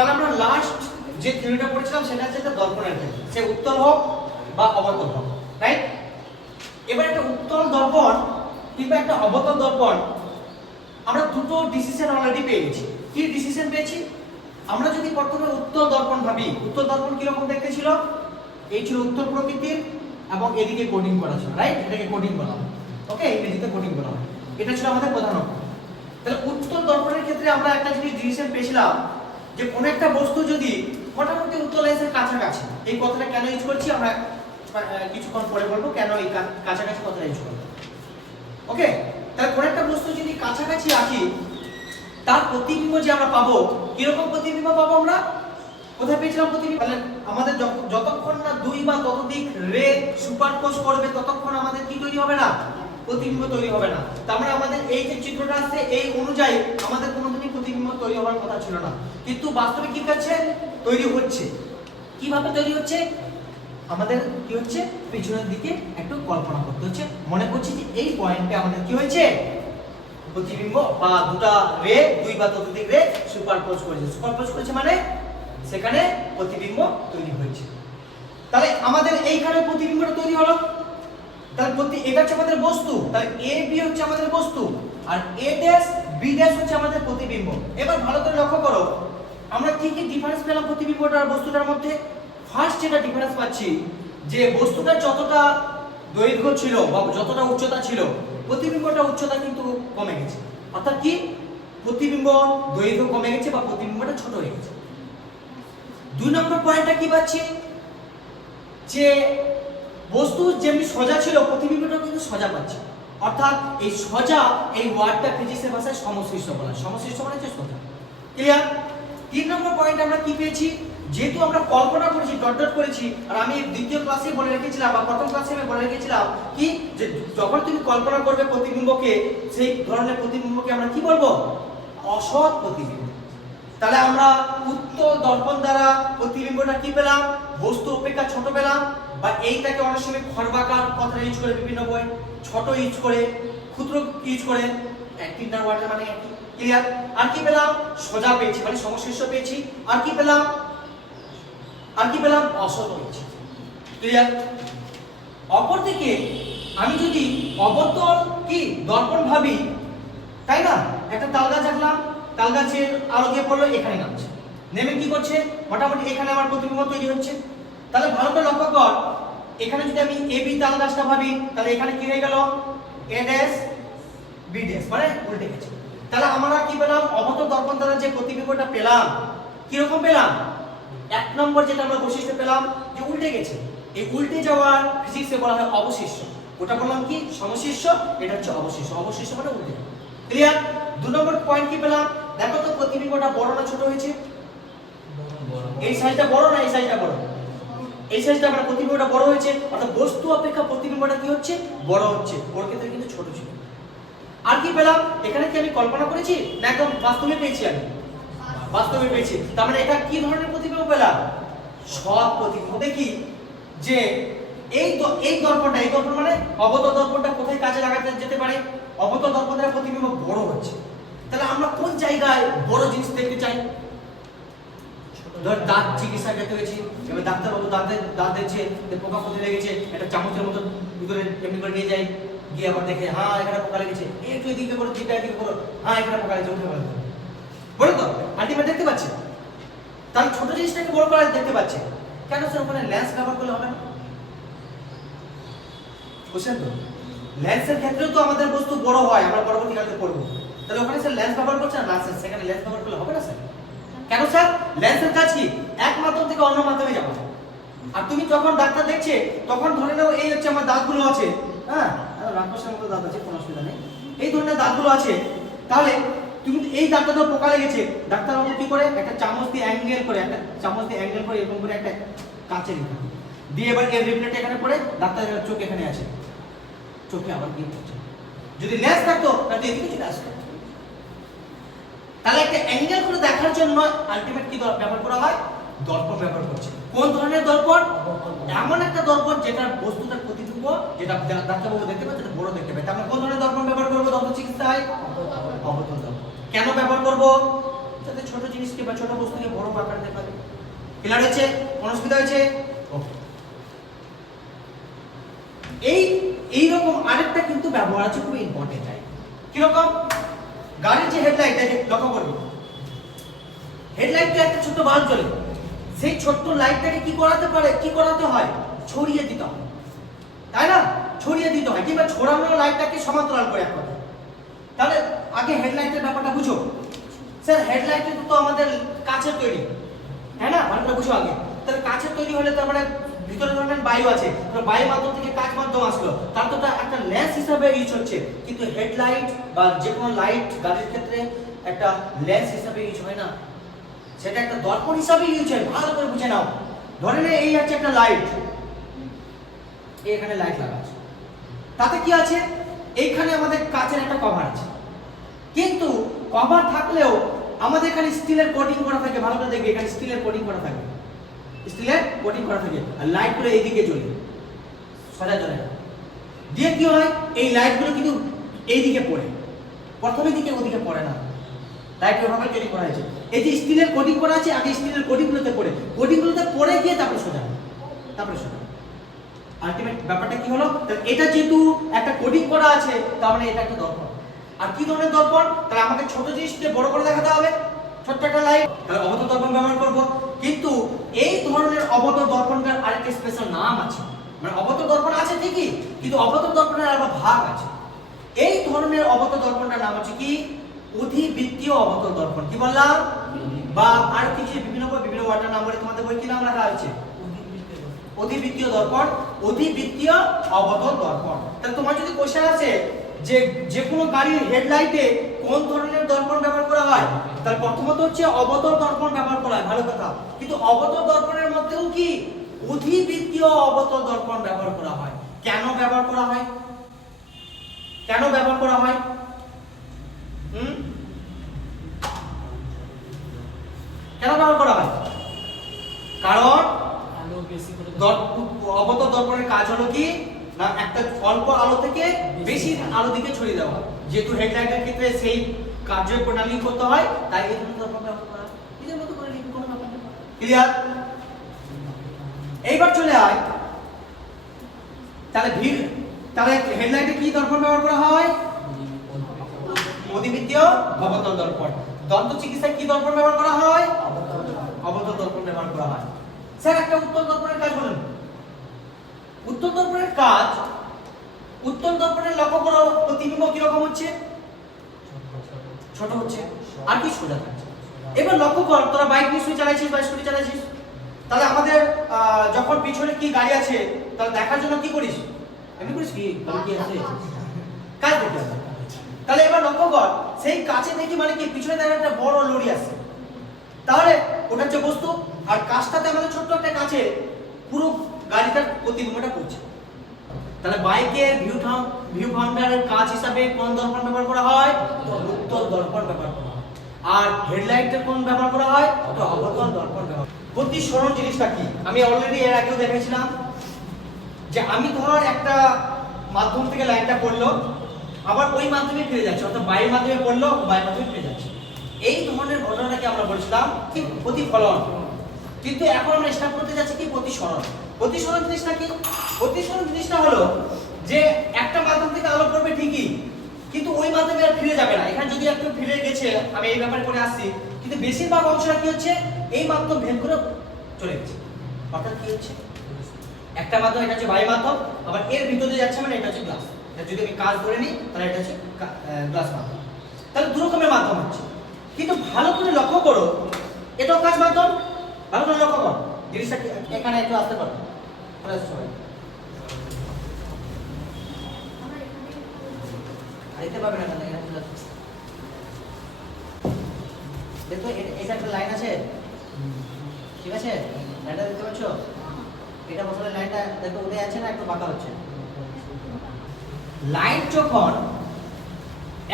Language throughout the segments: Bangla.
তাহলে আমরা লাস্ট যে থিওরিটা পড়েছিলাম সেটা হচ্ছে একটা দর্পণের ক্ষেত্রে, সে উত্তল হোক বা অবতল হোক, রাইট? এবার একটা উত্তল দর্পণ কিংবা একটা অবতল দর্পণ আমরা দুটো ডিসিশন অলরেডি পেয়ে গেছি। কি ডিসিশন পেয়েছি? আমরা যদি প্রথমে উত্তল দর্পণ ভাবি, উত্তল দর্পণ কি রকম দেখতে ছিল? এই ছিল উত্তল প্রকৃতির এবং এদিকে কোডিং করা ছিল, রাইট? এটাকে কোডিং বলা হয়, ওকে, ইংরেজিতে কোডিং বলা হয়। এটা ছিল আমাদের প্রধান অঙ্ক। তাহলে উত্তল দর্পণের ক্ষেত্রে আমরা একটা জিনিস ডিসিশন পেয়েছিলাম যে কোন একটা বস্তু যদি মোটামুটি উত্তল লেন্সের কাছাকাছি, এই কথাটা কেন ইউজ করছি আমরা কিছুক্ষণ পরে বলবো কেন এই কাছাকাছি কথাটা ইউজ করব, ওকে? তাহলে কোন একটা বস্তু যদি কাছাকাছি রাখি, তার প্রতিবিম্ব যে আমরা পাবো, কিরকম প্রতিবিম্ব পাবো আমরা? কোথায় পেয়েছিলাম প্রতিবিম্ব? তাহলে আমাদের যতক্ষণ না দুই বা ততোধিক রে সুপারপোজ করবে ততক্ষণ আমাদের কি তৈরি হবে না? প্রতিবিম্ব তৈরি হবে না। তার মানে আমাদের এই যে চিত্রটা আছে এই অনুযায়ী আমাদের কোনোদিনই প্রতিবিম্ব তৈরি হওয়ার কথা ছিল না, কিন্তু বাস্তবে কি হচ্ছে? তৈরি হচ্ছে। কিভাবে তৈরি হচ্ছে? আমাদের কি হচ্ছে? পিছনের দিকে একটু কল্পনা করতে হচ্ছে, মনে করছি যে এই পয়েন্টে আমাদের কি হয়েছে? প্রতিবিম্ব বা দুটা রে, দুই বা ততোধিক রে সুপারপোজ করেছে। সুপারপোজ করেছে মানে সেখানে প্রতিবিম্ব তৈরি হয়েছে। তাহলে আমাদের এইখানে প্রতিবিম্বটা তৈরি হলো। তাহলে এটা হচ্ছে আমাদের বস্তু, তাহলে এ বি হচ্ছে আমাদের বস্তু আর এ ড্যাশ বি ড্যাশ হচ্ছে আমাদের প্রতিবিম্ব। এবার ভালো করে লক্ষ্য করো আমরা কি কি ডিফারেন্স পেলাম প্রতিবিম্বটার আর বস্তুটার মধ্যে। ফার্স্ট যেটা ডিফারেন্স পাচ্ছি যে বস্তুটার যতটা দৈর্ঘ্য ছিল বা যতটা উচ্চতা ছিল, প্রতিবিম্বটার উচ্চতা কিন্তু কমে গেছে। অর্থাৎ কি? প্রতিবিম্ব দৈর্ঘ্য কমে গেছে বা প্রতিবিম্বটা ছোট হয়ে গেছে। দুই নম্বর পয়েন্টটা কি পাচ্ছি? যে বস্তু যেমনি সোজা ছিল প্রতিবিম্বটাও কিন্তু সোজা পাচ্ছে। অর্থাৎ এই সোজা, এই ওয়ার্ডটা ফিজিক্সের ভাষায় সমশিষ্ট বলা হয়। সমশিষ্ট মানে হচ্ছে সোজা। ক্লিয়ার? তিন নম্বর পয়েন্ট আমরা কি পেয়েছি? যেহেতু আমরা কল্পনা করেছি, ডট ডট করেছি, আর আমি দ্বিতীয় ক্লাসে বলে রেখেছিলাম বা প্রথম ক্লাসে আমি বলে রেখেছিলাম কি যে যখন তুমি কল্পনা করবে প্রতিবিম্বকে, সেই ধরনের প্রতিবিম্বকে আমরা কি বলবো? অসৎ প্রতিবিম্ব। তাহলে আমরা উত্তল দর্পণ দ্বারা প্রতিবিম্বটা কি পেলাম? বস্তু অপেক্ষা ছোট পেলাম, বা এইটাকে অনেক সময় খর্বাকার কথা ইউজ করে বিভিন্ন বই, ছোট ইউজ করে, ক্ষুদ্র ইউজ করে, তিনটা ওয়ার্ডের মানে একই। ক্লিয়ার? আর কি পেলাম? সোজা পেয়েছি মানে সমশীর্ষ পেয়েছি। আর কি পেলাম? অসৎ পেয়েছি। ক্লিয়ার? অপরদিকে আমি যদি অবতল কি দর্পণ ভাবি, তাই না? একটা তাল গাছ আঁকলাম, তাল গাছের আলো দিয়ে পড়লো, এখানে নামছে, নেমে কি করছে? মোটামুটি এখানে আমার প্রতিবিম্ব তৈরি হচ্ছে। তাহলে ভালো করে লক্ষ্য কর, এখানে যদি আমি এ বি তাল গাছটা ভাবি, তাহলে এখানে কি হয়ে গেল? এ ড্যাশ বি ড্যাশ মানে উল্টে গেছে। তাহলে আমরা কি পেলাম? অবতল দর্পণ দ্বারা যে প্রতিবিম্বটা পেলাম, কি রকম পেলাম? এক নম্বর যেটা আমরা বৈশিষ্ট্য পেলাম যে উল্টে গেছে। এই উল্টে যাওয়ার ফিজিক্সে বলা হয় অবশিষ্ট। ওটা বললাম কি? সমশীর্ষ, এটা হচ্ছে অবশিষ্ট। অবশিষ্ট মানে উল্টে। ক্লিয়ার? দুই নম্বর পয়েন্ট কি পেলাম? দেখো তো প্রতিবিম্বটা বড় না ছোট হয়েছে? এই সাইজটা বড় না এই সাইজটা বড়? এই সাইজটা মানে প্রতিবিম্বটা বড় হয়েছে, অর্থাৎ বস্তু অপেক্ষা প্রতিবিম্বটা কি হচ্ছে? বড় হচ্ছে। ওর ক্ষেত্রে কিন্তু ছোট ছিল। আর কি পেলাম? এখানে কি আমি কল্পনা করেছি না একদম বাস্তবে পেয়েছি? আমি বাস্তবে পেয়েছি। তার মানে এটা কি ধরনের প্রতিবিম্ব পেলাম? সৎ প্রতিবিম্ব। দেখি যে এই দর্পণটা, এই দর্পণ মানে অবতল দর্পণটা কোথায় কাজে লাগাতে যেতে পারে? অবতল দর্পণ দ্বারা প্রতিবিম্ব বড় হচ্ছে। তাহলে আমরা কোন জায়গায় বড় জিনিস দেখতে চাই? ধর দাঁত চিকিৎসা করতে গেছি, এবার ডাক্তারবাবু দাঁত দেখছে পোকা কোথায় লেগেছে, একটা চামচের মতো ভিতরে এমনি করে নিয়ে যায়, গিয়ে আবার দেখে হ্যাঁ এখানে পোকা লেগেছে, একটু এদিকে করো, যেটা এদিকে করো, হ্যাঁ এখানে পোকা লেগেছে, উঠে বলে বলো তো আলটিমেট দেখতে পাচ্ছে। তাহলে ছোট জিনিসটাকে বড় করা দেখতে পাচ্ছে কেন? স্যার ওখানে লেন্স ব্যবহার করলে হবে না? বুঝছেন তো? লেন্সের ক্ষেত্রেও তো আমাদের বস্তু বড় হয়, আমরা পরবর্তীকালে পড়বো। তাহলে ওখানে স্যার লেন্স ব্যবহার করছে না স্যার, সেখানে লেন্স ব্যবহার করলে হবে না স্যার? কেন স্যার? লেন্সের কাজ কি? এক মাধ্যম থেকে অন্য মাধ্যমে যাওয়া। আর তুমি যখন ডাক্তার দেখছে তখন ধরে নাও এই হচ্ছে আমার দাঁতগুলো আছে, হ্যাঁ রাক্ষসের মতো দাঁত আছে, কোনো অসুবিধা নেই, এই ধরনের দাঁতগুলো আছে। তাহলে তুমি এই দাঁতটা তো পোকা লেগেছে, ডাক্তারবাবু কি করে? একটা চামচ দিয়ে অ্যাঙ্গেল করে, এরকম করে একটা কাঁচের দিয়ে এবার এর রিফ্লেক্ট এখানে পড়ে, ডাক্তারের চোখ এখানে আছে, চোখে আবার কি হচ্ছে? যদি লেন্স থাকতো তাহলে এদিকে চলে আসতো। তাহলে একটা অ্যাঙ্গেল করে দেখার জন্য আলটিমেট কি ব্যবহার করা হয়? দর্পণ ব্যবহার করছে। কোন ধরনের দর্পণ? এমন একটা দর্পণ যেটা বস্তুটার প্রতিবিম্ব, যেটা ডাক্তারবাবু দেখতে পায়, যেটা বড় দেখতে পায়। তাহলে কোন ধরনের দর্পণ ব্যবহার করবো দন্ত চিকিৎসায়? অবতল দর্পণ। কেন ব্যবহার করব? যাতে ছোট জিনিসকে বা ছোট বস্তুকে বড় আকারে দেখাবে। ক্লিয়ার হয়েছে? কোনো অসুবিধা হয়েছে? ওকে। এইরকম আরেকটা কিন্তু ব্যবহার আছে, খুব ইম্পর্টেন্ট। কিরকম? গাড়ির যে হেডলাইট, দেখে লক্ষ্য করবে, হেডলাইটে একটা ছোট্ট বাল্ব জ্বলে, সেই ছোট্ট লাইটটাকে কি করাতে হয়? ছড়িয়ে দিতে হয়, তাই না? ছড়িয়ে দিতে হয়, কিংবা ছড়ানো লাইটটাকে সমান্তরাল করে এক কথা। তাহলে আগে হেডলাইটের ব্যাপারটা বুঝো। স্যার হেডলাইট তো আমাদের কাচের তৈরি, তাই না? ভালো করে বুঝো আগে। তাহলে কাচের তৈরি হলে তার মানে ভিতরে ধরেন বায়ু আছে, তো বায়ু মাধ্যম থেকে কাচ মাধ্যম আসলো, তার তো একটা লেন্স হিসাবে ইউজ হচ্ছে। কিন্তু হেডলাইট বা যে কোনো লাইট গাড়ির ক্ষেত্রে একটা লেন্স হিসাবে ইউজ হয় না, সেটা একটা দর্পণ হিসাবে ইউজ হয়। ভালো করে বুঝে নাও। ধরে নে এই আছে একটা লাইট, এখানে লাইট লাগা আছে, তাতে কি আছে? এইখানে আমাদের কাচের একটা কভার আছে, কিন্তু কভার থাকলেও আমাদের এখানে স্টিলের কোটিং করা থাকে। ভালো করে দেখবে, এখানে স্টিলের কোটিং করা থাকে, স্টিলের কোটিং করা থাকে। আর লাইটগুলো এইদিকে জ্বলে, সোজা জ্বলে না। দিয়ে কি হয়? এই লাইটগুলো কিন্তু এইদিকে পড়ে, প্রথমের দিকে ওদিকে পড়ে না। লাইট ওভাবে তৈরি করা হয়েছে। এই যে স্টিলের কোটিং করা আছে, আগে স্টিলের কোটিংগুলোতে পড়ে গিয়ে তারপরে সোজা, আলটিমেট ব্যাপারটা কি হলো? এটা যেহেতু একটা কোটিং করা আছে, তার মানে এটা একটা দর্পণ। আর কি ধরনের দর্পণ? তাহলে আমাকে ছোট জিনিসকে বড় করে দেখাতে হবে, ছোট্ট একটা লাইট, তাহলে অবতল দর্পণ ব্যবহার করব। কিন্তু এই ধরনের অবতল দর্পণটার আরেকটা স্পেশাল নাম আছে। মানে অবতল দর্পণ আছে ঠিকই, কিন্তু অবতল দর্পণের আবার ভাগ আছে। এই ধরনের অবতল দর্পণটার নাম হচ্ছে কি? অধিবৃত্তীয় অবতল দর্পণ। কি বললাম? বা আর কিছু বিভিন্ন ওয়ার্ডের নাম বলে তোমাদের বই কি নাম রাখা হয়েছে? অধিবৃত্তীয় দর্পণ, অধিবৃত্তীয় অবতল দর্পণ। তাহলে তোমার যদি কোশ্চেন আসে যে যে কোনো গাড়ির হেডলাইটে কোন ধরনের দর্পণ ব্যবহার করা হয়, তার প্রথমত হচ্ছে অবতল দর্পণ ব্যবহার করা হয়, ভালো কথা। কিন্তু অবতল দর্পণের মধ্যেও কি অধিবৃত্তীয় অবতল দর্পণ ব্যবহার করা হয়। কেন ব্যবহার করা হয়? কেন ব্যবহার করা হয়? কেন ব্যবহার করা হয়? কারণ অবতল দর্পণের কাজ হলো কি না, একটা অল্প আলো থেকে বেশি আলো দিকে ছড়িয়ে দেওয়া। যেহেতু হেডলাইটের ক্ষেত্রে সেই কার্য প্রণালী করতে হয়, তাই এই ধরনের দর্পণ ব্যবহার করা হয়। নিজের মতো করে লিখে কোনো ব্যাপার না। ক্লিয়ার? এইবার চলে আয়, তাহলে হেডলাইটে কি দর্পণ ব্যবহার করা হয়? অধিবৃত্তীয় অবতল দর্পণ। দন্ত চিকিৎসায় কি দর্পণ ব্যবহার করা হয়? অবতল দর্পণ ব্যবহার করা হয়। স্যার একটা উত্তল দর্পণের কাজ বলেন। উত্তল দর্পণের কাজ, উত্তল দর্পণের লক্ষ্য করো প্রতিবিম্ব কি রকম হচ্ছে? ছোট হচ্ছে, আর কি সোজা থাকছে। এবার লক্ষ্য কর, তোরা বাইক নিশ্চয়ই চালাইছিস বা স্কুটি চালাইছিস, তাহলে আমাদের যখন পিছনে কি গাড়ি আছে তাহলে দেখার জন্য কি করিস? এমনি করিস কি কি আছে কাজ করতে হবে। তাহলে এবার লক্ষ্য কর, সেই কাছে দেখি মানে কি পিছনে দেখা একটা বড় লরি আছে, তাহলে ওটা হচ্ছে বস্তু, আর কাছটাতে আমাদের ছোট্ট একটা কাছে পুরো গাড়িটার প্রতিবিম্বটা পড়ছে। তাহলে বাইকের ভিউ ফাউন্ডারের কাজ হিসাবে কোন দর্পণ ব্যবহার করা হয়? উত্তল দর্পণ ব্যবহার করা হয়। আর হেডলাইটের কোন ব্যবহার করা হয়? অবতল দর্পণ ব্যবহার। প্রতিসরণ জিনিসটা কি? আমি অলরেডি এর আগেও দেখাইছিলাম যে আমি ধর একটা মাধ্যম থেকে লাইনটা পড়লো, আবার ওই মাধ্যমে ফিরে যাচ্ছে, অর্থাৎ বায়ুর মাধ্যমে পড়লো, বায়ুর মাধ্যমে ফিরে যাচ্ছে। এই ধরনের ঘটনাটাকে আমরা বলছিলাম কি? প্রতিফলন। কিন্তু এখন আমরা স্টার্ট করতে যাচ্ছি কি? প্রতিসরণ। প্রতিসরণ জিনিসটা কি? প্রতিসরণ জিনিসটা হলো যে একটা মাধ্যম থেকে আলো পড়বে ঠিকই, কিন্তু ওই মাধ্যমে আর ফিরে যাবে না। এখানে যদি একটু ফিরে গেছে, আমি এই ব্যাপারে পড়ে আসছি, কিন্তু বেশিরভাগ অংশটা কি হচ্ছে? এই মাধ্যম ভেদ করে চলে গেছে। অর্থাৎ কি হচ্ছে? একটা মাধ্যম, এটা হচ্ছে বায়ু মাধ্যম, আবার এর ভিতরে যাচ্ছে মানে এটা হচ্ছে গ্লাস। যদি আমি কাজ ধরে নিই তাহলে এটা হচ্ছে গ্লাস মাধ্যম। তাহলে দু রকমের মাধ্যম হচ্ছে। কিন্তু ভালো করে লক্ষ্য করো, এটাও কাজ মাধ্যম। ভালো করে লক্ষ্য করো জিনিসটা, এখানে একটু আসতে পারো, সবাই দেখতে পাবে না, দেখো এটা একটা লাইন আছে, ঠিক আছে? লাইনটা দেখতে পাচ্ছ? এটা বছরের লাইনটা দেখো উঠে আছে না, একটু বাঁকা হচ্ছে। লাইট যখন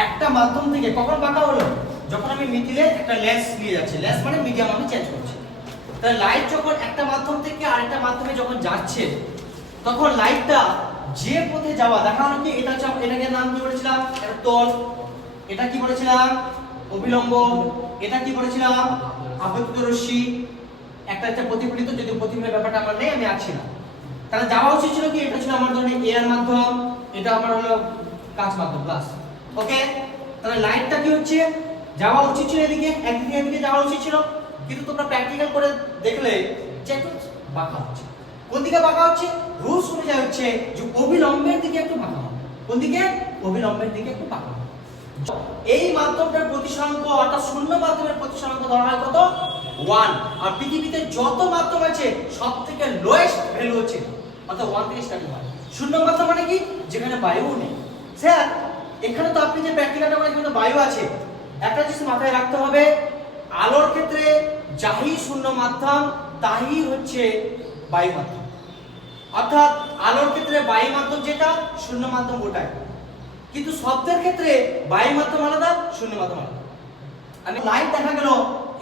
একটা মাধ্যম থেকে কখন বাঁকা হলো? যখন আমি মিডিলে একটা লেন্স নিয়ে যাচ্ছি, লেন্স মানে মিডিয়াম আমি চেঞ্জ করছি। তাহলে লাইট যখন একটা মাধ্যম থেকে আরেকটা মাধ্যমে যখন যাচ্ছে, তখন লাইটটা যে পথে যাওয়া, দেখা হলো কি এটা হচ্ছে, এটাকে নাম কি বলেছিলাম? এটা তল। এটা কি বলেছিলাম? অভিলম্ব, এটা কি বলেছিলাম আপতিত রশ্মি, একটা প্রতিফলিত, যদি প্রতিফলিত ব্যাপারটা আমার নেই, আমি আছি না। তাহলে যাওয়া উচিত ছিল কি, এটা ছিল আমার ধরনের এয়ার মাধ্যম, এটা আমার হলো কাঁচ মাধ্যম, গ্লাস। ওকে, তাহলে লাইটটা কি হচ্ছে, যাওয়া উচিত ছিল এদিকে, এদিকে যাওয়া উচিত ছিল, কিন্তু তোমরা প্র্যাকটিক্যাল করে দেখলে যে একটু বাঁকা হচ্ছে। কোন দিকে বাঁকা হচ্ছে? রুলস অনুযায়ী হচ্ছে যে অভিলম্বের দিকে একটু বাঁকা হবে। কোন দিকে? অভিলম্বের দিকে একটু বাঁকা হবে। এই মাধ্যমটার প্রতিসরাঙ্ক অর্থাৎ শূন্য মাধ্যমের প্রতিসরাঙ্ক ধরা হয় কত? 1। আর পৃথিবীতে যত মাধ্যম আছে সবথেকে লোয়েস্ট ভ্যালু হচ্ছে অর্থাৎ 1 থেকে স্টার্টিং হয়। শূন্য মাধ্যম মানে কি? যেখানে বায়ু নেই। স্যার এখানে তো আপনি যে প্র্যাকটিক্যালটা করেন এখানে বায়ু আছে। একটা জিনিস মাথায় রাখতে হবে, আলোর ক্ষেত্রে যাহি শূন্য মাধ্যম তাহি হচ্ছে বায়ু মাধ্যম। অর্থাৎ আলোর ক্ষেত্রে বায়ু মাধ্যম যেটা, শূন্য মাধ্যম ওটাই। কিন্তু শব্দের ক্ষেত্রে বায়ু মাধ্যম আলাদা, শূন্য মাধ্যম আলাদা। আমি লাইট দেখা গেল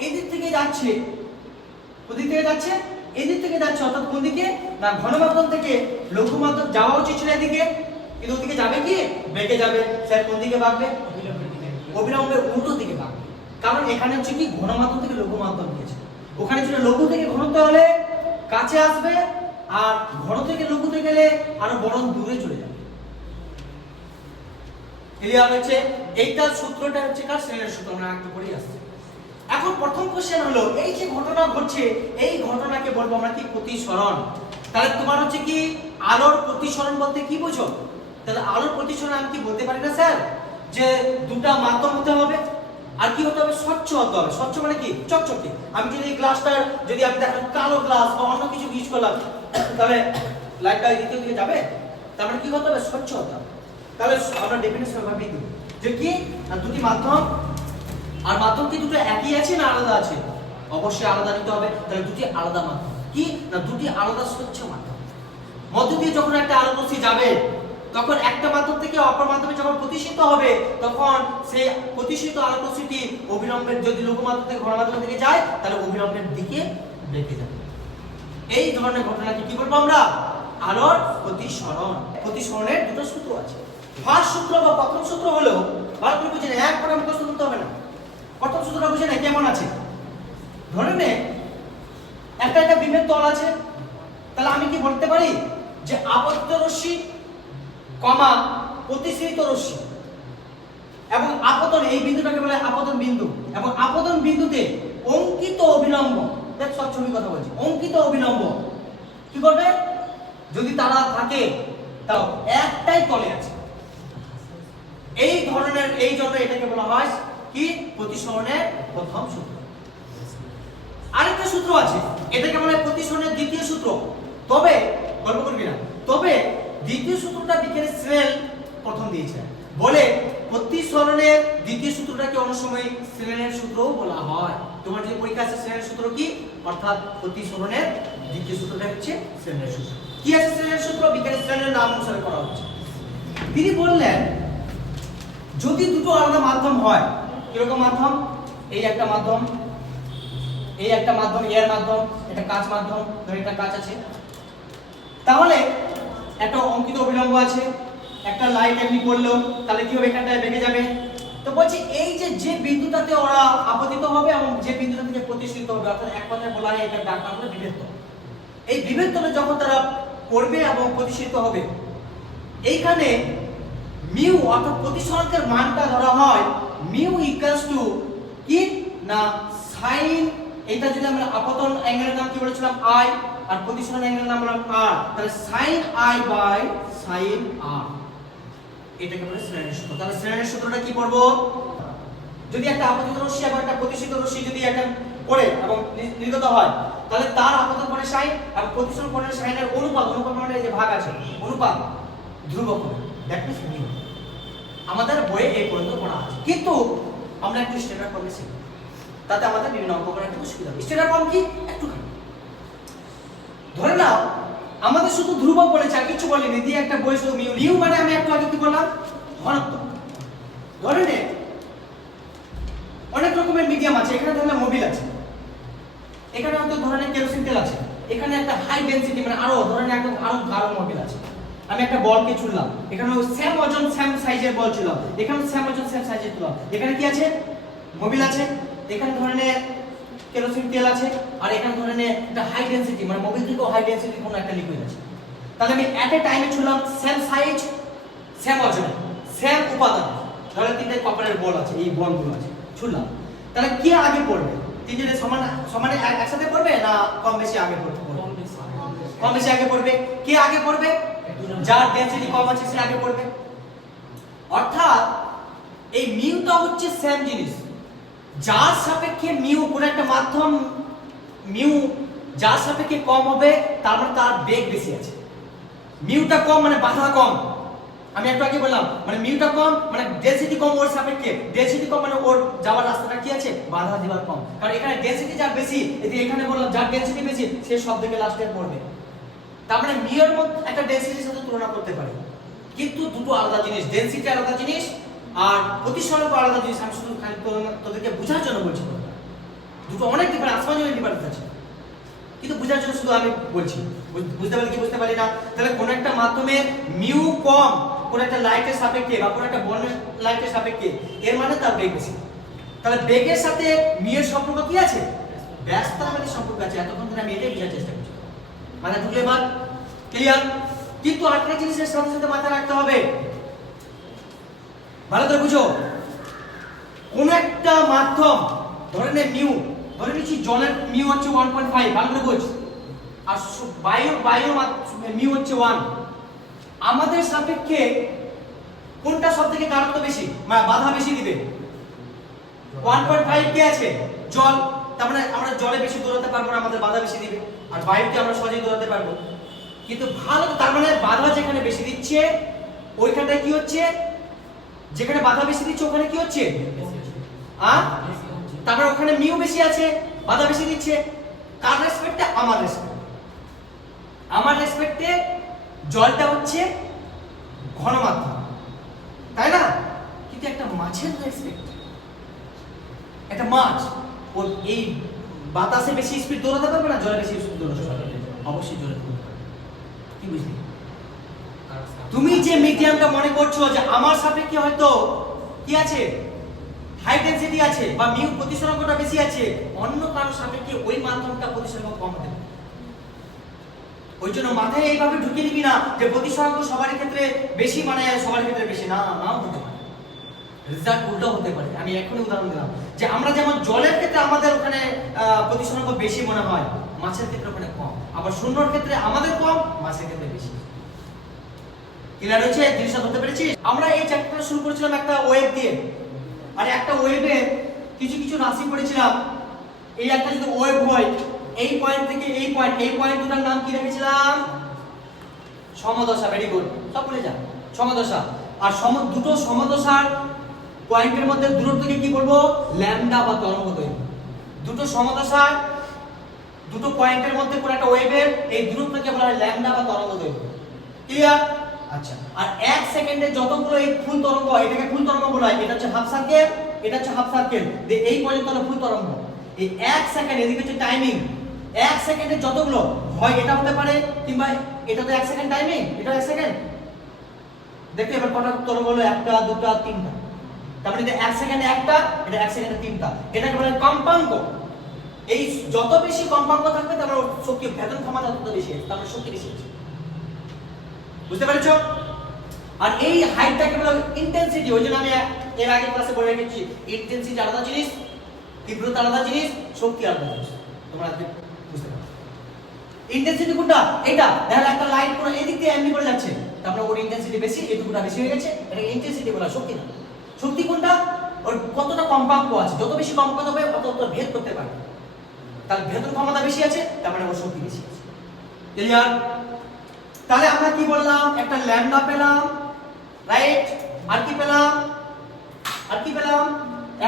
এই দিক থেকে যাচ্ছে, কোন দিক থেকে যাচ্ছে? এই দিক থেকে যাচ্ছে, অর্থাৎ কোন দিকে না ঘন মাধ্যম থেকে লঘু মাধ্যম যাওয়া উচিত ছিল এদিকে, কিন্তু ওদিকে যাবে কি? বেঁকে যাবে। স্যার কোন দিকে বাঁকবে? অবিলম্বের উল্টো দিকে বাঁকবে। কারণ এখানে হচ্ছে কি ঘন মাধ্যম থেকে লঘু মাধ্যম দিয়েছে, ওখানে ছিল লঘু থেকে ঘনত্ব হলে কাছে আসবে, আর ঘন থেকে লঘুতে গেলে আরো বড় দূরে চলে যাবে। ক্লিয়ার হচ্ছে? এইটার সূত্রটা হচ্ছে কার? স্নেলের সূত্র, আমরা একটু পড়েই আসছি। এখন প্রথম কোশ্চেন হলো, এই যে ঘটনা ঘটছে এই ঘটনাকে বলবো আমরা কি? প্রতিসরণ। তাহলে তোমার হচ্ছে কি আলোর প্রতিসরণ বলতে কি বোঝো? তাহলে আলোর প্রতিসরণ আমি কি বলতে পারি না স্যার যে দুটো মাধ্যম হতে হবে, আর কি হতে হবে? স্বচ্ছ হতে হবে। স্বচ্ছ মানে কি? চকচকে। আমি যদি এই গ্লাসটার যদি আমি দেখেন কালো গ্লাস বা অন্য কিছু ইউজ করলাম, তাহলে লাইটটা দ্বিতীয় দিকে যাবে? তার মানে কি হতে হবে? স্বচ্ছ হতে হবে। তাহলে আমরা ডেফিনেশন ভাবে দিই যে কি না দুটি মাধ্যম, আর মাধ্যম কি দুটো একই আছে না আলাদা আছে? অবশ্যই আলাদা নিতে হবে। তাহলে দুটি আলাদা মাধ্যম, কি না দুটি আলাদা স্বচ্ছ মাধ্যম। মধ্য দিয়ে যখন একটা আলো রশ্মি যাবে তখন একটা মাধ্যম থেকে অপর মাধ্যমে যখন প্রতিসিত হবে তখন সেই প্রতিসিত আলো রশ্মিটি অভিলম্বের, যদি লঘু মাধ্যম থেকে ঘন মাধ্যম থেকে যায় তাহলে অভিলম্বের দিকে বেঁকে যাবে। এই ধরনের ঘটনাকে কি বলবো আমরা? আলোর প্রতিসরণ। প্রতিসরণের দুটো সূত্র আছে। ফার্স্ট সূত্র বা প্রথম সূত্র হলো, ভালো করে বুঝে না, একবার মুখস্থ করতে হবে না। প্রথম সূত্রটা বুঝে না কেমন আছে? ধরে নে একটা বিমের তল আছে, তাহলে আমি কি বলতে পারি যে আপতিত রশ্মি কমা প্রতিসরিত রশ্মি এবং আপতন, এই বিন্দুটাকে বলে আপতন বিন্দু, এবং আপতন বিন্দুতে অঙ্কিত অভিলম্ব, দেখ সব ছবি কথা বলছি, অঙ্কিত অভিলম্ব কি করবে? যদি তারা থাকে তাও একটাই তলে আছে। এই ধরনের, এই জন্য এটাকে বলা হয় কি? প্রতিসরণের প্রথম সূত্র। আরেকটা সূত্র আছে, এটাকে বলা হয় প্রতিসরণের দ্বিতীয় সূত্র। তবে গল্প করবি না, তবে দ্বিতীয় সূত্রটা বিজ্ঞানী স্নেল প্রথম দিয়েছেন বলে প্রতিসরণের দ্বিতীয় সূত্রটাকে অনেক সময় স্নেলের সূত্রও বলা হয়। তোমার যে পরীক্ষা আছে স্নেলের সূত্র কি? অর্থাৎ প্রতিসরণের দ্বিতীয় সূত্রটা হচ্ছে স্নেলের সূত্র। কি আছে স্নেলের সূত্র? বিজ্ঞানী স্নেলের নাম অনুসারে করা হচ্ছে। তিনি বললেন যদি দুটো আলাদা মাধ্যম হয়, কিরকম মাধ্যম? এই একটা মাধ্যম, এই একটা মাধ্যম এয়ার মাধ্যম, এটা কাঁচ মাধ্যম, ধরে একটা কাঁচ আছে, তাহলে একটা অঙ্কিত অভিলম্ব আছে, একটা লাইট এমনি পড়লো, তাহলে কি হবে? এখানটায় বেঁকে যাবে। তো বলছি এই যে বিন্দুটাতে ওরা আপতিত হবে এবং যে বিন্দুটা থেকে প্রতিসরিত হবে, অর্থাৎ এক কথায় বলা হয় এটা ডাক নাম হলো বিভেদ তল। এই বিভেদ তলে যখন তারা পড়বে এবং প্রতিসরিত হবে, এইখানে মিউ অর্থাৎ প্রতিসরণের মানটা ধরা হয় মিউ ইকুয়ালস টু কি না সাইন, এটা যদি আমরা আপতন অ্যাঙ্গেলের নাম কি বলেছিলাম? আই, আর প্রতিসরণ অ্যাঙ্গেলের নাম বললাম আর, তাহলে সাইন আই বাই সাইন আর, এটাকে বলে স্নেলের সূত্র। তাহলে স্নেলের সূত্রটা কি পড়বো? যদি একটা আপতিত রশ্মি এবং একটা প্রতিসরিত রশ্মি যদি একটা পড়ে এবং নির্গত হয়, তাহলে তার আপতন কোণের সাইন আর প্রতিসরণ কোণের সাইনের অনুপাত, অনুপাত মানে যে ভাগ আছে, অনুপাত ধ্রুবক হবে। That means mu. আমাদের বইয়ে এই পর্যন্ত পড়া আছে, কিন্তু আমরা একটু স্ট্যান্ডার্ড ফর্মে শিখব, তাতে আমাদের বিভিন্ন অঙ্ক করার একটু সুবিধা হবে। স্ট্যান্ডার্ড ফর্ম কি? একটুখানি ধরে নাও আমাদের শুধু ধ্রুবক বলেছে আর কিছু বলেনি, দিয়ে একটা বই শুধু মিউ। মিউ মানে আমি একটু আগে কি বললাম? ঘনত্ব। ধরে নে অনেক রকমের মিডিয়াম আছে, এখানে ধরলে মোবিল আছে, এখানে হয়তো ধরনের কেরোসিন তেল আছে, এখানে একটা হাই ডেনসিটি মানে আরো ধরনের একদম আরো গাঢ় মোবিল আছে। আমি একটা বলকে ছুড়লাম, এখানে সেম ওজন সেম সাইজের বল ছিল, এখানে সেম ওজন সেম সাইজের ছিল, এখানে কি আছে? মোবিল আছে, এখানে ধরে নে কেরোসিন তেল আছে, আর এখানে ধরে নে একটা হাই ডেনসিটি মানে মোবিল থেকেও হাই ডেনসিটি কোনো একটা লিকুইড আছে। তাহলে আমি এট এ টাইমে ছুড়লাম সেম সাইজ সেম ওজন সেম উপাদান, ধরে তিনটে কপারের বল আছে, এই বলগুলো আছে ছুড়লাম, তাহলে কে আগে পড়বে? তিনজনে সমান সমানে একসাথে পড়বে না কম বেশি আগে পড়বে? কম বেশি আগে পড়বে। কে আগে পড়বে? যার ডেনসিটি কম আছে সে আগে পড়বে। অর্থাৎ এই মিউটা হচ্ছে সেম জিনিস, যার সাপেক্ষে মিউ কোনো একটা মাধ্যম মিউ যার সাপেক্ষে কম হবে তার মানে তার বেগ বেশি আছে। মিউটা কম মানে বাধা কম, আমি একটু আগে বললাম মানে মিউটা কম মানে ডেনসিটি কম ওর সাপেক্ষে, ডেনসিটি কম মানে ওর যাওয়ার রাস্তাটা কি আছে বাধা দেওয়ার কম, কারণ এখানে ডেনসিটি যার বেশি, এদিকে এখানে বললাম যার ডেনসিটি বেশি সে সব থেকে লাস্টে পড়বে। তার মানে মিউর মধ্যে একটা ডেনসিটির সাথে তুলনা করতে পারি, কিন্তু দুটো আলাদা জিনিস, ডেনসিটি আলাদা জিনিস আর প্রতিসরাঙ্ক আলাদা জিনিস। আমি শুধু খালি তোদেরকে বোঝার জন্য বলছি, দুটো অনেক ডিফারেন্স, আসমান জমিন ডিফারেন্স আছে, কিন্তু বোঝার জন্য শুধু আমি বলছি, বুঝতে পারি কি বুঝতে পারি না। তাহলে কোন একটা মাধ্যমে মিউ কম কোন একটা লাইটের সাপেক্ষে বা কোন একটা বর্ণের লাইটের সাপেক্ষে, এর মানে তার বেগ বেশি। তাহলে বেগের সাথে মিউর সম্পর্ক কি আছে? ব্যস্ততার মধ্যে সম্পর্ক আছে। এতক্ষণ ধরে আমি এটাই বোঝার চেষ্টা করছি, মানে দুটো এবার ক্লিয়ার। কিন্তু আরেকটা জিনিসের সাথে সাথে মাথায় রাখতে হবে, ভালো করে বুঝো, কোন একটা মাধ্যম ধরে নে মিউ, ধরে নিচ্ছি জলের মিউ হচ্ছে 1.5, ভালো করে বুঝ, আর বায়ুর মিউ হচ্ছে 1। আমাদের সাপেক্ষে কোনটা সবথেকে কারত্ব বেশি মানে বাধা বেশি দিবে? 1.5 কে আছে জল, তার মানে আমরা জলে বেশি দৌড়াতে পারবো না, আমাদের বাধা বেশি দিবে, আর বায়ুতে আমরা সহজেই দৌড়াতে পারবো। কিন্তু ভালো, তার মানে বাধা যেখানে বেশি দিচ্ছে ওইখানটায় কি হচ্ছে, যেখানে বাধা বেশি দিচ্ছে ওখানে কি হচ্ছে তারপরে ওখানে মিউ বেশি আছে, বাধা বেশি দিচ্ছে। কার রেসপেক্টে? আমার রেসপেক্টে। আমার রেসপেক্টে জলটা হচ্ছে ঘনমাত্রা, তাই না? কিন্তু একটা মাছের রেসপেক্ট, একটা মাছ ওর এই বাতাসে বেশি স্পিড দৌড়াতে পারবে না, জলে বেশি স্পিড দৌড়াতে পারবে? অবশ্যই জলে দৌড়াতে পারবে। কি বুঝলি? তুমি যে মিডিয়ামটা মনে করছো যে আমার সাপেক্ষে হয়তো কি আছে হাই ডেনসিটি আছে বা মিউ প্রতিসরাঙ্কটা বেশি আছে, অন্য কারো সাপেক্ষে ওই মাধ্যমটা প্রতিসরাঙ্ক কম হবে। ওই জন্য মাথায় এইভাবে ঢুকিয়ে নিবি না যে প্রতিসরাঙ্ক সবার ক্ষেত্রে বেশি মানে সবার ক্ষেত্রে বেশি, না, নাও হতে পারে, রেজাল্ট উল্টো হতে পারে। আমি এখনই উদাহরণ দিলাম যে আমরা যেমন জলের ক্ষেত্রে আমাদের ওখানে প্রতিসরাঙ্ক বেশি মনে হয়, মাছের ক্ষেত্রে ওখানে কম, আবার শূন্যর ক্ষেত্রে আমাদের কম, মাছের ক্ষেত্রে বেশি। ক্লিয়ার হয়েছে? জিনিসটা ধরতে পেরেছিস? আমরা এই চ্যাপ্টারটা শুরু করেছিলাম একটা ওয়েভ দিয়ে, আর একটা ওয়েভে কিছু কিছু রাশি পড়েছিলাম। এই একটা যদি ওয়েভ হয়, এই পয়েন্ট থেকে এই পয়েন্ট দুটার নাম কি রেখেছিলাম? সমদশা। ভেরি গুড, সব বলে যা সমদশা। আর দুটো সমদশার পয়েন্টের মধ্যে দূরত্বকে কি বলবো? ল্যামডা বা তরঙ্গ দৈর্ঘ্য। দুটো সমদশার দুটো পয়েন্টের মধ্যে কোন একটা ওয়েভের এই দূরত্বকে বলা হয় ল্যামডা বা তরঙ্গ দৈর্ঘ্য। ক্লিয়ার? আচ্ছা, আর 1 সেকেন্ডে যতগুলো এই ফুল তরঙ্গ, এটাকে ফুল তরঙ্গ বলা হয়, এটা হচ্ছে হাফ সার্কেল, এটা হচ্ছে হাফ সার্কেল, এই পর্যন্ত হলো ফুল তরঙ্গ। এই 1 সেকেন্ড, এদিকে হচ্ছে টাইমিং, 1 সেকেন্ডে যতগুলো হয় এটা হতে পারে, কিংবা এটা তো 1 সেকেন্ড টাইমিং, এটা 1 সেকেন্ড। দেখতে এবার কটা তরঙ্গ হলো? একটা, দুটো, তিনটা। তার মানে এটা 1 সেকেন্ডে একটা, এটা 1 সেকেন্ডে তিনটা। এটাকে বলে কম্পাঙ্ক। এই যত বেশি কম্পাঙ্ক থাকবে তার মানে শক্তি ভেদন ক্ষমতা তত বেশি আছে, তার মানে শক্তি বেশি আছে। বুঝতে পেরেছো? আর এই হাইটটাকে বলা হয় ইন্টেনসিটি। ওই জন্য আমি এর আগে ক্লাসে বলে রেখেছি, ইন্টেনসিটি আলাদা জিনিস, তীব্রতা আলাদা জিনিস, শক্তি আলাদা জিনিস। তোমরা আজকে বুঝতে পারবে ইন্টেনসিটি কোনটা? এটা দেখো একটা লাইট পুরো এদিক দিয়ে এমনি করে যাচ্ছে, তারপরে ওর ইন্টেনসিটি বেশি, এটুকুটা বেশি হয়ে গেছে, এটা ইন্টেনসিটি বলা, শক্তি না। শক্তি কোনটা? ওর কতটা কম্পাঙ্ক আছে, যত বেশি কম্পাঙ্ক হবে তত ভেদ করতে পারবে, তার ভেদন ক্ষমতা বেশি আছে, তার মানে ওর শক্তি বেশি আছে। ক্লিয়ার? তাহলে আমরা কি বললাম? একটা ল্যামডা পেলাম, রাইট? আর কি পেলাম?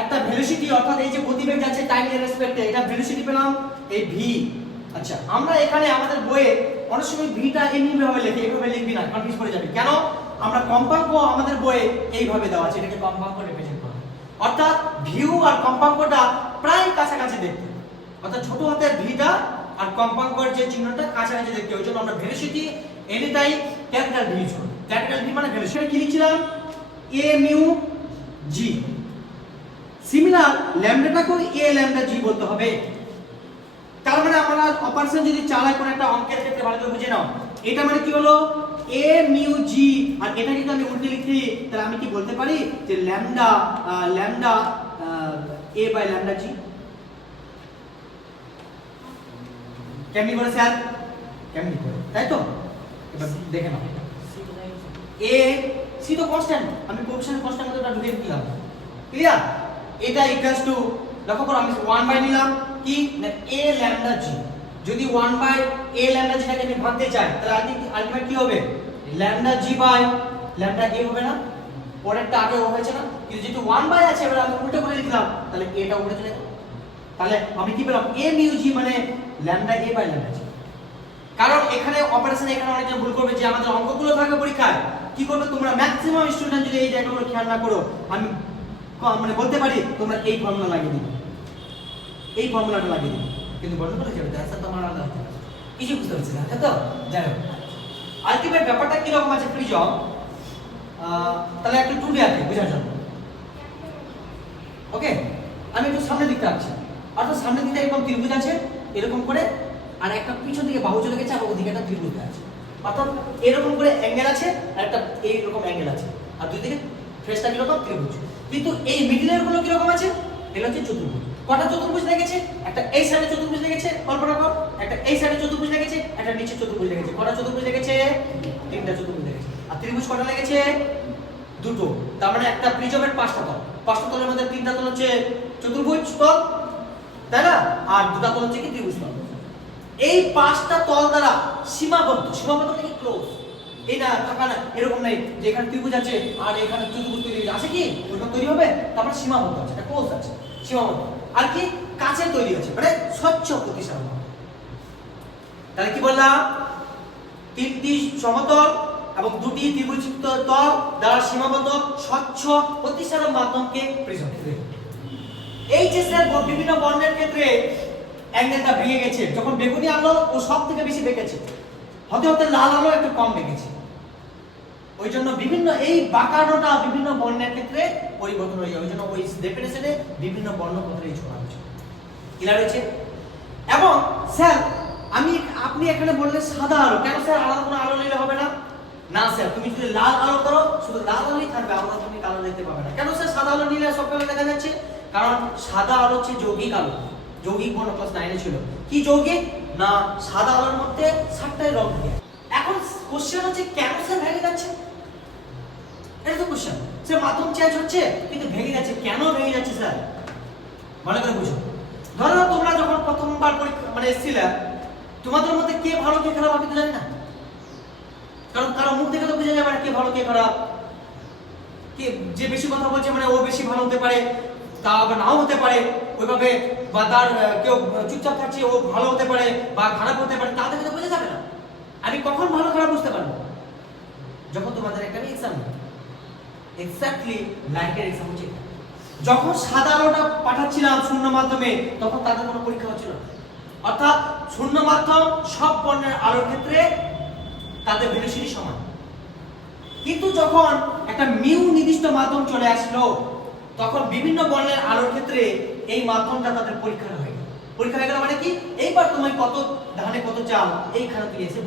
একটা ভেলোসিটি, অর্থাৎ এই যে গতিবেগ যাচ্ছে টাইমের রেসপেক্টে, এটা ভেলোসিটি পেলাম, এই ভি। আচ্ছা, আমরা এখানে আমাদের বইয়ে অনেক সময় ভিটা এমনি ভাবে লিখি, এইভাবে লিখবি না, কনফিউজ করে যাবে। কেন? আমরা কম্পাঙ্ক আমাদের বইয়ে এইভাবে দেওয়া আছে, এটাকে কম্পাঙ্ক রিপ্রেজেন্ট করা, অর্থাৎ ভিউ আর কম্পাঙ্কটা প্রায় কাছাকাছি দেখতে, অর্থাৎ ছোট হাতের ভিটা আর কম্পাঙ্কের যে চিহ্নটা কাছাকাছি দেখতে। ওই জন্য আমরা velocity any time capital V use করি। ক্যাপিটাল ভি মানে ভেলোসিটি কি লিখছিলাম? এ মিউ জি সিমিলার ল্যামডাটাকেও এ ল্যামডা জি বলতে হবে। তার মানে আমরা অপারেশন যদি চালাই কোন একটা অঙ্কের ক্ষেত্রে ভালো করে বুঝে নাও, এটা মানে কি হলো এ মিউ জি, আর এটা যদি আমি উল্টে লিখি তাহলে আমি কি বলতে পারি যে lambda lambda A by lambda G. কেমনি করে স্যার? কেমনি করে, তাই তো? এবার দেখে নাও, এ সি তো কনস্ট্যান্ট, আমি কোএফিশিয়েন্ট কনস্ট্যান্ট মধ্যে ঢুকে দিলাম, ক্লিয়ার? এটা ইকুয়ালস টু, লক্ষ্য করো আমি 1 বাই নিলাম কি না a ল্যামডা জি। যদি 1 বাই a ল্যামডা জিটাকে আমি ভাঙতে চাই তাহলে আলটিমেট কি হবে? Lambda G by lambda a হবে না? পরেরটা আগে হয়েছে না? কিন্তু যেহেতু 1 বাই আছে এবার আমি উল্টো করে লিখলাম, তাহলে এটা উপরে চলে গেল। তাহলে আমি কি পেলাম? a মিউ জি মানে ল্যামডা a বাই ল্যামডা জি। কারণ এখানে অপারেশন, এখানে অনেকজন ভুল করবে যে আমাদের অঙ্কগুলো থাকবে পরীক্ষায়, কি করবে তোমরা ম্যাক্সিমাম স্টুডেন্ট যদি এই জায়গাগুলো খেয়াল না করো, আমি মানে বলতে পারি তোমরা এই ফর্মুলা লাগিয়ে দিবে, এই ফর্মুলাটা লাগিয়ে দিবে, কিন্তু বলতে পারলে যাবে অ্যান্সার তোমার আলাদা হতে পারে। কিছু বুঝতে পারছি না, তাই তো? যাই হোক, আলটিমেট ব্যাপারটা কি রকম আছে ফ্রি জব, তাহলে একটু টুডে আছে বোঝার জন্য। ওকে, আমি একটু সামনের দিকটা আছি, অর্থাৎ সামনের দিকে এরকম ত্রিভুজ আছে এরকম করে, আর একটা পিছন দিকে বাহু চলে গেছে আর ওদিকে একটা ত্রিভুজ আছে, অর্থাৎ এরকম করে অ্যাঙ্গেল আছে আর একটা এইরকম অ্যাঙ্গেল আছে, আর দুই দিকে ফেসটা কিরকম ত্রিভুজ। কিন্তু এই মিডলের গুলো কিরকম আছে? এগুলো হচ্ছে চতুর্ভুজ। কটা চতুর্ভুজ লেগেছে? একটা এই সাইডে চতুর্ভুজ লেগেছে, কল্পনা করো, একটা এই সাইডে চতুর্ভুজ লেগেছে, একটা নিচে চতুর্ভুজ লেগেছে। কটা চতুর্ভুজ লেগেছে? তিনটা চতুর্ভুজ লেগেছে। আর ত্রিভুজ কটা লেগেছে? দুটো। তার মানে একটা প্রিজমের পাঁচটা তল, পাঁচটা তলের মধ্যে তিনটা তল হচ্ছে চতুর্ভুজ তল, তাই না? আর দুটো তল হচ্ছে কি ত্রিভুজ তল। এই পাঁচটা তল দ্বারা সীমাবদ্ধ, সীমাবদ্ধ মানে ক্লোজ, এই না থাকা না এরকম নাই যে এখানে ত্রিভুজ আছে আর এখানে চতুর্ভুজ তৈরি আছে, কি ওরকম তৈরি হবে? তারপর সীমাবদ্ধ আছে, এটা ক্লোজ আছে, সীমাবদ্ধ। আর কি কাছে তৈরি আছে, মানে স্বচ্ছ প্রতিসারণ। তাহলে কি বললাম? তিনটি সমতল এবং দুটি ত্রিভুজযুক্ত তল দ্বারা সীমাবদ্ধ স্বচ্ছ প্রতিসারণ মাধ্যমকে প্রিজম। এই যে স্যার বিভিন্ন বর্ণের ক্ষেত্রে অ্যাঙ্গেলটা ভেঙে গেছে, যখন বেগুনি আলো ও সব থেকে বেশি বেঁকেছে, হতে হতে লাল আলো একটু কম বেঁকেছে, ওই জন্য বিভিন্ন এই বাঁকানোটা বিভিন্ন বর্ণের ক্ষেত্রে পরিবর্তন হয়ে যায়, ওই জন্য ওই ডেফিনেশনে বিভিন্ন বর্ণ ক্ষেত্রে এই ছোড়া হচ্ছে, ক্লিয়ার হয়েছে? এবং স্যার আপনি এখানে বললেন সাদা আলো, কেন স্যার আলাদা কোনো আলো নিলে হবে না? না স্যার, তুমি যদি লাল আলো করো শুধু লাল আলোই থাকবে, আলাদা তুমি কালো দেখতে পাবে না। কেন স্যার সাদা আলো নিলে সব কালো দেখা যাচ্ছে? কারণ সাদা আলো হচ্ছে যৌগিক আলো, যৌগিক বর্ণ ক্লাস 9 ছিল। কি যৌগিক? না সাদা আলোর মধ্যে 7টাই রং থাকে। এখন কোশ্চেন হচ্ছে কেন স্যার ভেঙে যাচ্ছে? এটা তো কোশ্চেন, স্যার মাধ্যম চেঞ্জ হচ্ছে কিন্তু ভেঙে যাচ্ছে, কেন ভেঙে যাচ্ছে স্যার? মনে করে বুঝো। ধরো তোমরা যখন প্রথমবার পরীক্ষা মানে এসেছিলে, তোমাদের মধ্যে কে ভালো কে খারাপ আমি তো জানি না, কারণ কারো মুখ দেখে তো বোঝা যাবে না কে ভালো কে খারাপ। কে যে বেশি কথা বলছে মানে ও বেশি ভালো হতে পারে, তা আবার নাও হতে পারে ওইভাবে, বা তার কেউ চুপচাপ থাকছে ও ভালো হতে পারে বা খারাপ হতে পারে, তা দেখে তো বোঝা যাবে না। আমি কখন ভালো খারাপ বুঝতে পারবো? যখন তোমাদের একটা এক্সাম, এক্স্যাক্টলি লাইটের এক্সাম হচ্ছে, যখন সাদা আলোটা পাঠাচ্ছিলাম শূন্য মাধ্যমে তখন তাদের কোনো পরীক্ষা হচ্ছিল না, অর্থাৎ শূন্য মাধ্যম সব বর্ণের আলোর ক্ষেত্রে তাদের ভেলোসিটি সমান। কিন্তু যখন একটা মিউ নির্দিষ্ট মাধ্যম চলে আসলো তখন বিভিন্ন বর্ণের আলোর ক্ষেত্রে এই মাধ্যমটা তাদের পরীক্ষা হয়ে গেল। পরীক্ষা হয়ে গেল মানে কি? এইবার তুমি কত ধানে কত চাল এইখানে তুই এসে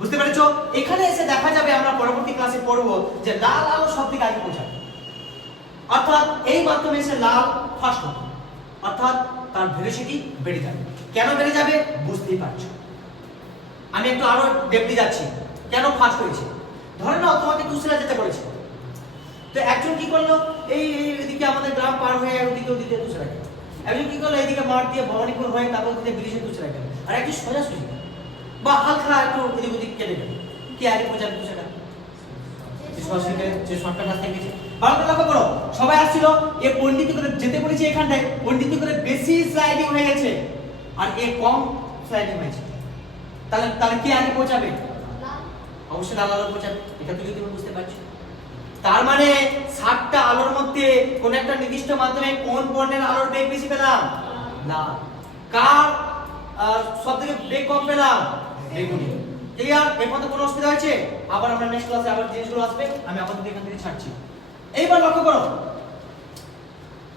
বুঝতে পেরেছো? এখানে এসে দেখা যাবে, আমরা পরবর্তী ক্লাসে পড়বো যে লাল আলো সব থেকে আগে পৌঁছাবে, অর্থাৎ এই মাধ্যমে এসে লাল ফার্স্ট হবে, অর্থাৎ তার ভেলোসিটি বেড়ে যাবে। কেন বেড়ে যাবে বুঝতেই পারছো। আমি একটু আরো ডেপলি যাচ্ছি, কেন ফার্স্ট হয়েছে। ধরে নাও তোমাকে দুসরা যেতে বলেছে, তো একজন কি করলো, এই এদিকে আমাদের গ্রাম পার হয়ে ওদিকে দুসরা গেল, একজন কি করলো এইদিকে মাঠ দিয়ে ভবানীপুর হয়ে তারপর ওদিকে ব্রিজে দুসরা গেল, আর একজন সোজাসুজি বা হালকা একটু এদিক ওদিক কেটে গেল, কি আগে পৌঁছাবে দুসরা? যে শর্টকাট রাস্তা গেছে। ভালো করে লক্ষ্য করো, সবাই আসছিল, এ পণ্ডিত করে যেতে বলেছে এখানটায়, পণ্ডিত করে বেশি স্লাইডিং হয়ে গেছে আর এ কম স্লাইডিং হয়েছে, তাহলে কে আগে পৌঁছাবে? অবশ্যই লাল আলো পৌঁছাবে। এটা তুমি বুঝতে পারছো? তার মানে 7টা আলোর মধ্যে কোন একটা নির্দিষ্ট মাধ্যমে কোন বর্ণের আলোর বেগ বেশি পেলাম? লাল। কার সবথেকে বেগ কম পেলাম? বেগুনি। ক্লিয়ার? এর মধ্যে কোনো অসুবিধা হয়েছে? আবার আমরা নেক্সট ক্লাসে আবার জিনিসগুলো আসবে, আমি আপাতত এখান থেকে ছাড়ছি। এইবার লক্ষ্য করো,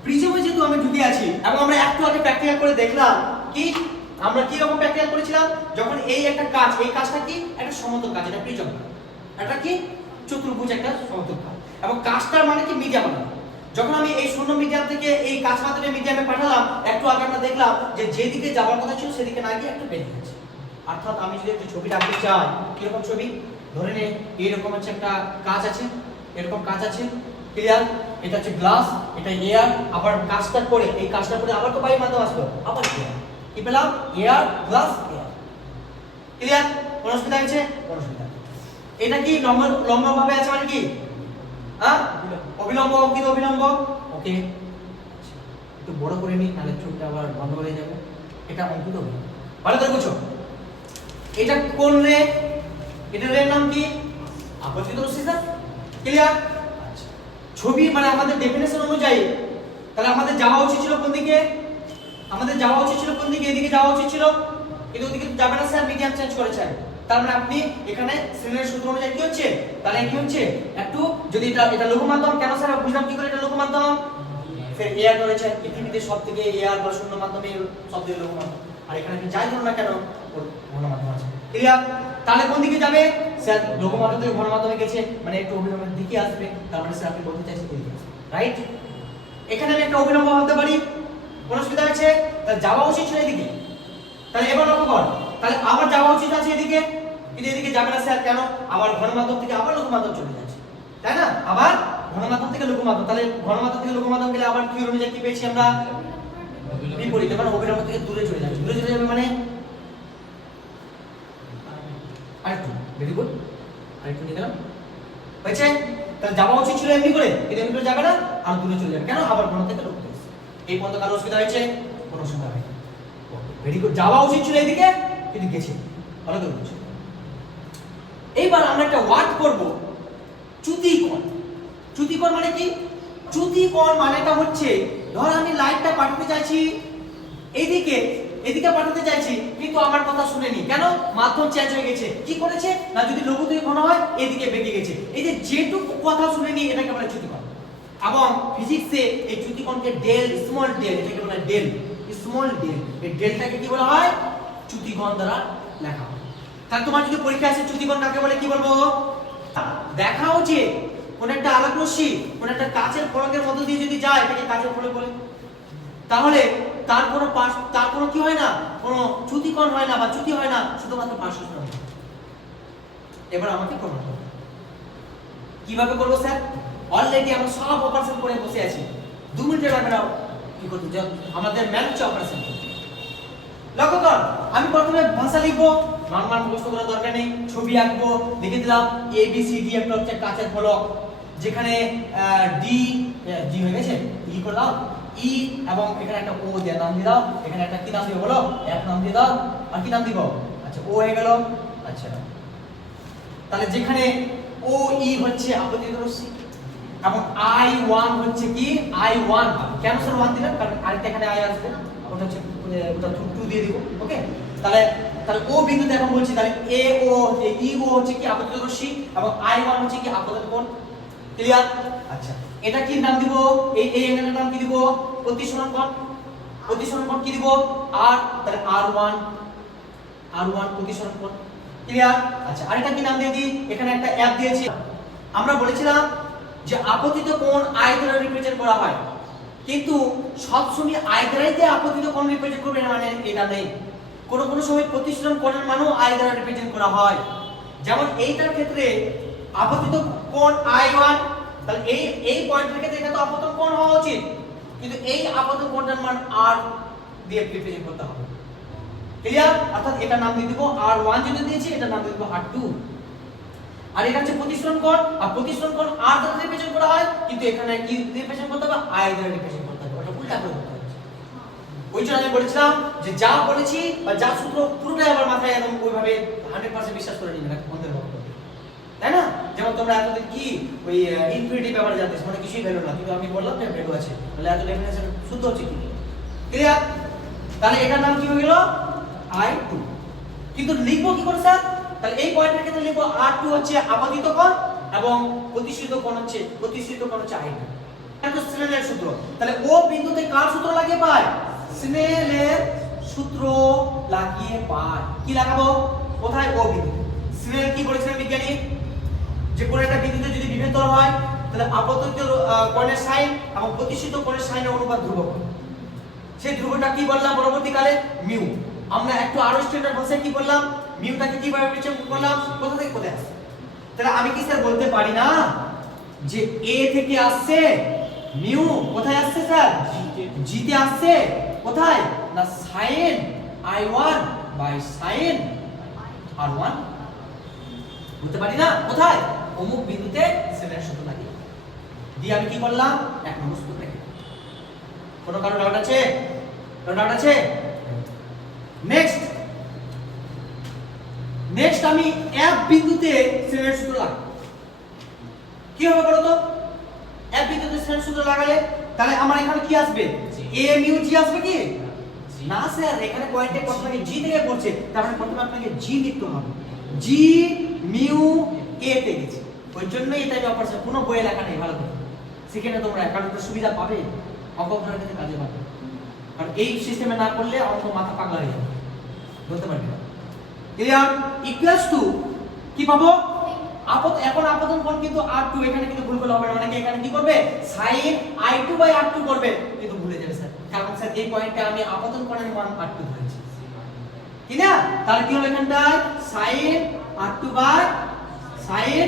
প্রিজমে যেহেতু আমি ঢুকে আছি এবং আমরা একটু আগে প্র্যাকটিক্যাল করে দেখলাম কি আমরা কি রকম প্র্যাকটিক্যাল করেছিলাম, যখন এই একটা কাজ, এই কাজটা কি একটা সমতল কাজ, এটা প্রিজম, এটা কি চতুর্ভুজ একটা সমতল কাজ, এবং কাজটার মানে কি মিডিয়াম বানানো। যখন আমি এই শূন্য মিডিয়াম থেকে এই কাজ মাধ্যমে মিডিয়ামে পাঠালাম, একটু আগে আমরা দেখলাম যে যেদিকে যাওয়ার কথা ছিল সেদিকে না গিয়ে একটু বেরিয়ে গেছে। অর্থাৎ আমি যদি একটু ছবি আঁকতে চাই, কিরকম ছবি, ধরে নে এইরকম হচ্ছে একটা কাজ আছে, এরকম কাজ আছে, ক্লিয়ার, এটা হচ্ছে গ্লাস, এটা এয়ার, আবার কাজটা করে এই কাজটা করে আবার তো বায়ুর মাধ্যমে আসলো, আবার এয়ার, কি পেলাম, এয়ার গ্লাস এয়ার, ক্লিয়ার, কোন অসুবিধা আছে, কোন অসুবিধা। এটা কি লম্ব ভাবে আছে মানে কি, হ্যাঁ, অবিলম্ব, অঙ্কিত অবিলম্ব, ওকে, একটু বড় করে নি তাহলে ছবিটা আবার বন্ধ হয়ে যাবে। এটা অঙ্কিত অবিলম্ব, ভালো করে বুঝো। এটা কোন রে, এটা রের নাম কি, আপতিত রশ্মি, স্যার, ক্লিয়ার। আচ্ছা, ছবি মানে আমাদের ডেফিনেশন অনুযায়ী তাহলে আমাদের যাওয়া উচিত ছিল কোন দিকে, আমাদের যাওয়া উচিত ছিল কোন দিকে, এদিকে যাওয়া উচিত ছিল, কিন্তু ওদিকে যাবে না স্যার, মিডিয়াম চেঞ্জ করেছেন। তার মানে আপনি এখানে শ্রেণীর সূত্র অনুযায়ী কি হচ্ছে, তাহলে কি হচ্ছে, একটু যদি এটা লঘু মাধ্যম, কেন স্যার বুঝলাম কি করে এটা লঘু মাধ্যম, ফের এয়ার ধরেছে, পৃথিবীতে সবথেকে এয়ার বা শূন্য মাধ্যমে সবথেকে লঘু মাধ্যম, আর এখানে আপনি যাই ধরুন না কেন ঘন মাধ্যম আছে, ক্লিয়ার। তাহলে কোন দিকে যাবে স্যার, লঘু মাধ্যম থেকে ঘন মাধ্যমে গেছে মানে একটু অবিলম্বের দিকে আসবে, তার মানে স্যার আপনি বলতে চাইছেন এদিকে আসবে, রাইট। এখানে আমি একটা অবিলম্ব ভাবতে পারি, কোন অসুবিধা আছে, তাহলে যাওয়া উচিত ছিল এদিকে, তাহলে এবার লক্ষ্য কর, তাহলে আবার যাওয়া উচিত আছে এদিকে, কিন্তু এদিকে যাবে না স্যার, কেন, আবার ঘন মাধ্যম থেকে আবার লঘু মাধ্যম চলে যাচ্ছে, তাই না, আবার ঘন মাধ্যম থেকে লঘু মাধ্যম, তাহলে ঘন মাধ্যম থেকে লঘু মাধ্যম গেলে আবার কি অনুযায়ী কি পেয়েছি আমরা, বিপরীত, মানে অবিলম্ব থেকে দূরে চলে যাবে, দূরে চলে যাবে মানে আরেকটু, ভেরি গুড, আরেকটু নিয়ে গেলাম, হয়েছে। তাহলে যাওয়া উচিত ছিল এমনি করে, কিন্তু এমনি করে যাবে না, আর দূরে চলে যাবে, কেন, আবার ঘন থেকে লঘু যাচ্ছে। এই পর্যন্ত কারো অসুবিধা হয়েছে, কোনো অসুবিধা হয়নি, ভেরি গুড। যাওয়া উচিত ছিল এদিকে কিন্তু গেছে, ভালো করে বুঝছো। এইবার আমরা একটা ওয়ার্ড করব, চ্যুতিকোণ। চ্যুতিকোণ মানে কি, চ্যুতিকোণ মানেটা হচ্ছে, ধর আমি লাইটটা পাঠাতে চাইছি এইদিকে, এদিকে পাঠাতে চাইছি, কিন্তু আমার কথা শুনেনি, কেন, মাধ্যম চেঞ্জ হয়ে গেছে, কি করেছে না, যদি লঘু থেকে ঘন হয় এদিকে বেঁকে গেছে, এই যে যেটুকু কথা শুনেনি এটাকে বলে চ্যুতিকোণ। এবং ফিজিক্সে এই চ্যুতিকোণকে ডেল, স্মল ডেল, এটাকে বলে ডেল, স্মল ডেল, এই ডেলটাকে কি বলা হয়, চ্যুতিকোণ দ্বারা লেখা হয়। তাহলে তোমার যদি পরীক্ষা আসে চ্যুতিকোণ কাকে বলে কি বলবো, দেখাও যে কোন একটা আলোক রশ্মি কোন একটা কাচের ফলকের মধ্য দিয়ে যদি যায় এটাকে কাচের ফলক বলে, তাহলে তার কোনো কি হয় না, কোনো চ্যুতিকোণ হয় না বা চ্যুতি হয় না, শুধুমাত্র পার্শ্বস্থ হয়। এবার আমাকে প্রমাণ করতে, কিভাবে করবো স্যার, অলরেডি আমরা সব অপারেশন করে বসে আছি, 2 মিনিটের লাগবে না কি করতে, আমাদের ম্যান হচ্ছে অপারেশন। লক্ষ্য কর, আমি প্রথমে ভাষা লিখবো, নরমাল মুখস্থ করার দরকার নেই, ছবি আঁকবো, লিখে দিলাম এ বি সি ডি, একটা হচ্ছে কাচের ফলক, যেখানে ডি হয়ে গেছে, ই করে দাও, ই, এবং এখানে একটা ও দিয়ে নাম দিয়ে দাও, এখানে একটা কি নাম দিবে বলো, এক নাম দিয়ে দাও, আর কি নাম দিব, আচ্ছা ও হয়ে গেল। আচ্ছা, তাহলে যেখানে ও ই হচ্ছে আপতিত রশ্মি এবং I1 হচ্ছে কি, I1, কেন স্যার 1 দিলাম, কারণ আরেকটা এখানে আই আসবে, ওটা হচ্ছে ওটা 2 দিয়ে দিব, ওকে। তাহলে ও বিন্দুতে এখন বলছি, তাহলে এ ও ই ও হচ্ছে কি আপতিত রশ্মি এবং I1 হচ্ছে কি আপতিত কোণ, ক্লিয়ার। আচ্ছা, এটা কি নাম দিব, এই অ্যাঙ্গেলের নাম কি দিব, প্রতিসরণ কোণ, প্রতিসরণ কোণ কি দিব, আর, তাহলে R1 প্রতিসরণ কোণ, ক্লিয়ার। আচ্ছা, আরেকটা কি নাম দিয়ে দিই, এখানে একটা অ্যাপ দিয়েছি, আমরা বলেছিলাম যে আপতিত কোণ আই দ্বারা রিপ্রেজেন্ট করা হয়, কিন্তু সব সময় আই দ্বারাই যে আপতিত কোণ রিপ্রেজেন্ট করবে মানে এটা নেই, কোন সময় প্রতিসরণ কোণের মানও আই দ্বারা রিপ্রেজেন্ট করা হয়। যেমন এইটার ক্ষেত্রে আপতিত কোণ I1, তাহলে এই পয়েন্টের ক্ষেত্রে এটা তো আপতন কোণ হওয়া উচিত, কিন্তু এই আপতন কোণটার মান R দিয়ে রিপ্রেজেন্ট করতে হবে, ক্লিয়ার। অর্থাৎ এটা নাম দিয়ে দিব R1, যদি দিয়েছি এটা নাম দিয়ে দিব R2, আর এটা হচ্ছে প্রতিসরণ কোণ, আর প্রতিসরণ কোণ R দ্বারা রিপ্রেজেন্ট করা হয়, কিন্তু এখানে কি রিপ্রেজেন্ট করতে হবে, I দ্বারা রিপ্রেজেন্ট করতে হবে, ওটা উল্টা করে করতে হবে। ওই জন্য আমি বলেছিলাম যে যা বলেছি বা যা সূত্র পুরোটাই আমার মাথায় একদম ওইভাবে 100% বিশ্বাস করে নিবে না, বন্ধের বক্তব্য, তাই না। যেমন তোমরা এতদিন কি ওই ইনফিনিটি ব্যাপারে জানতেছ, মানে কিছুই ভ্যালু না, কিন্তু আমি বললাম যে ভ্যালু আছে, তাহলে এত ডেফিনেশন শুদ্ধ হচ্ছে কি, ক্লিয়ার। তাহলে এটার নাম কি হয়ে গেল, I2, কিন্তু লিখবো কি করে স্যার, তাহলে এই পয়েন্টের ক্ষেত্রে লিখবো R2 হচ্ছে আপতিত কোণ এবং প্রতিসরিত কোণ হচ্ছে I2, এটা তো স্নেলের সূত্র। তাহলে ও বিন্দুতে কার সূত্র লাগিয়ে পায়? স্নেলের সূত্র লাগিয়ে পায়। কি লাগাবো? কোথায়? ও বিন্দু। স্নেল কি বলেছিলেন বিজ্ঞানী? যে কোন একটা বিন্দুতে যদি বিভেদ হয় তাহলে আপতিত কোণের সাইন এবং প্রতিষ্ঠিত কোণের সাইনের অনুপাত ধ্রুবক। সেই ধ্রুবকটা কি বললাম পরবর্তীকালে? মিউ। আমরা একটু আরো স্ট্যান্ডার্ড ভাষায় কি বললাম? মিউটাকে কিভাবে বিচার করলাম? কোথা থেকে কোথায় আসছে? তাহলে আমি কি স্যার বলতে পারি না যে এ থেকে আসছে মিউ কোথায় আসছে স্যার? জি তে আসছে। কোথায়? না sin i1 by sin r1। বলতে পারি না কোথায়? অমুক বিন্দুতে স্নেলের সূত্র লাগিয়ে দিয়ে আমি কি করলাম? এক নম্বর সূত্র লিখে। কোনো কারো ডাউট আছে? কোনো ডাউট আছে? নেক্সট আমি এক বিন্দুতে স্নেলের সূত্র লাগাবো। কি হবে বলো তো? এক বিন্দুতে স্নেলের সূত্র লাগালে তাহলে আমার এখানে কি আসবে? a মিউ জি আসবে কি? না স্যার, এখানে পয়েন্টে প্রথমে জি থেকে পড়ছে, তার মানে প্রথমে আপনাকে জি লিখতে হবে। জি মিউ a তে গেছে, ওই জন্যই এটা আমি অপারেশন কোনো বইয়ে লেখা নেই। ভালো করে সেখানে তোমরা একাউন্টের সুবিধা পাবে, অঙ্ক করার ক্ষেত্রে কাজে পাবে। কারণ এই সিস্টেমে না করলে অঙ্ক মাথা পাগলা হয়ে যাবে, বলতে পারবি না। ক্লিয়ার? ইকুয়ালস টু কি পাবো? এখন আপতন কোণ কিন্তু r2, এখানে কিন্তু ভুল করলে হবে না। মানে এখানে কি করবে? sin i2 বাই r2 করবে, কিন্তু ভুলে যাবে স্যার, কারণ স্যার এই পয়েন্টে আমি আপতন কোণের মান r2 ধরেছি। কি না? তাহলে কি হবে এখানটায়? sin r2 by sin